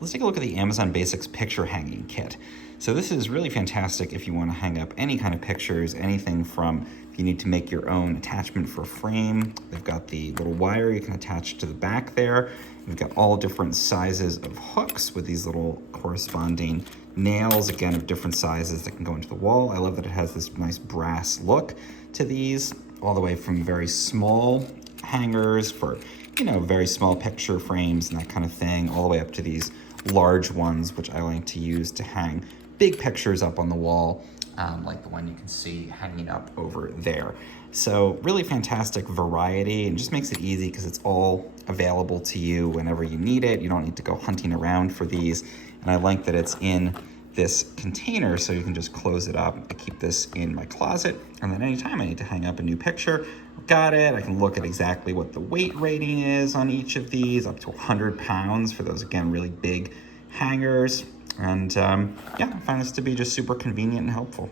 let's take a look at the Amazon Basics picture hanging kit. So this is really fantastic if you want to hang up any kind of pictures, anything from if you need to make your own attachment for a frame. They've got the little wire you can attach to the back there. You've got all different sizes of hooks with these little corresponding nails, again, of different sizes that can go into the wall. I love that it has this nice brass look to these, all the way from very small hangers for, you know, very small picture frames and that kind of thing, all the way up to these large ones, which I like to use to hang big pictures up on the wall, like the one you can see hanging up over there. So really fantastic variety, and just makes it easy because it's all available to you whenever you need it. You don't need to go hunting around for these. And I like that it's in this container, so you can just close it up. I keep this in my closet, and then anytime I need to hang up a new picture, I've got it. I can look at exactly what the weight rating is on each of these, up to 100 pounds for those, again, really big hangers. And yeah, I find this to be just super convenient and helpful.